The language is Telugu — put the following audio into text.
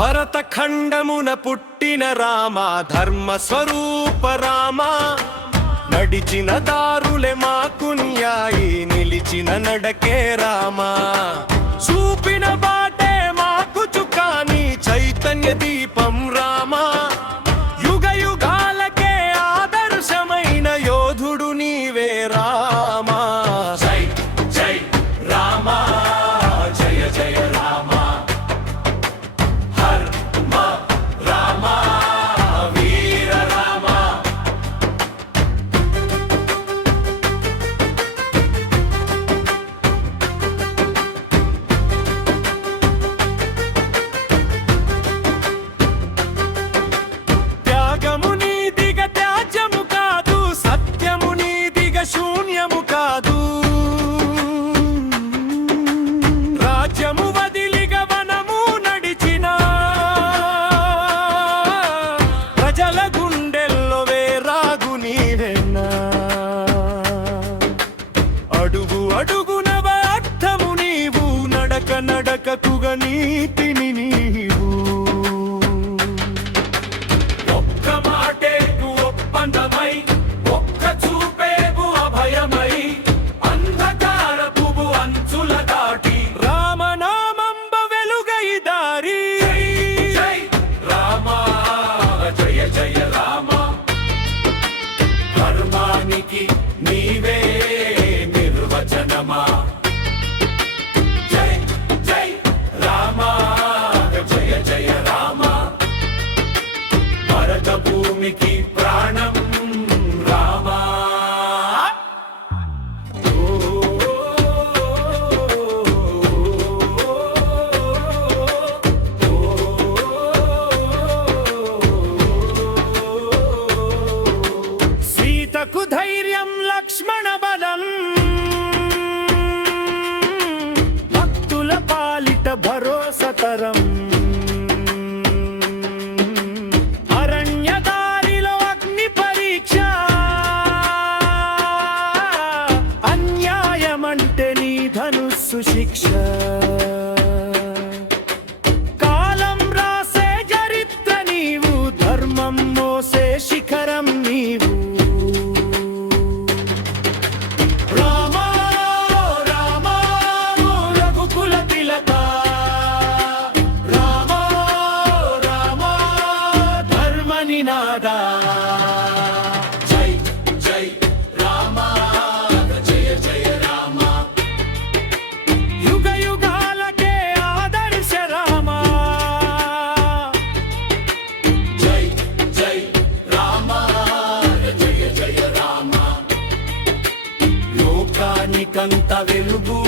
భరత ఖండమున పుట్టిన రామ, ధర్మ స్వరూప రామ. నడిచిన దారులే మాకు న్యాయి, నిలిచిన నడకే రామ. చూపిన బాటే మాకు చుకాని, చైతన్య దీపం రామ. యుగ యుగాలకే ఆదర్శమైన యోధుడు నీవే రామ. జై జై రామ, జయ జయ రామ. అడుగునవ అర్థము నీవు, నడక నడకకుగ నీతిని నీవు. ఒక్క మాటేకు ఒప్పందమై, ఒక్క చూపేకు అభయమై, అంధకారపు అంచుల దాటి రామనామంబ వెలుగై దారి. జై రామ, జయ జయ రామ. ధర్మానికి నీవే నిర్వచనమా. జై జై రామ, జయ జయ రామ. భరత భూమికి ప్రాణం రామ. సీతకు ధైర్యం, లక్ష్మణ బలం, భక్తుల పాలిట భరోసతరం. అరణ్యదారిలో అగ్ని పరీక్ష, అన్యాయమంటే నీ ధనుస్సు శిక్ష. కాలం రాసే చరిత్ర నీవు, ధర్మం మోసే శిఖరం నీవు. జై జై రామ, జయ జయ రామ. యుగ యుగాలకే ఆదర్శ రామ. జై జై రామ, జయ జయ రామ. లోకానికంత వెలుగు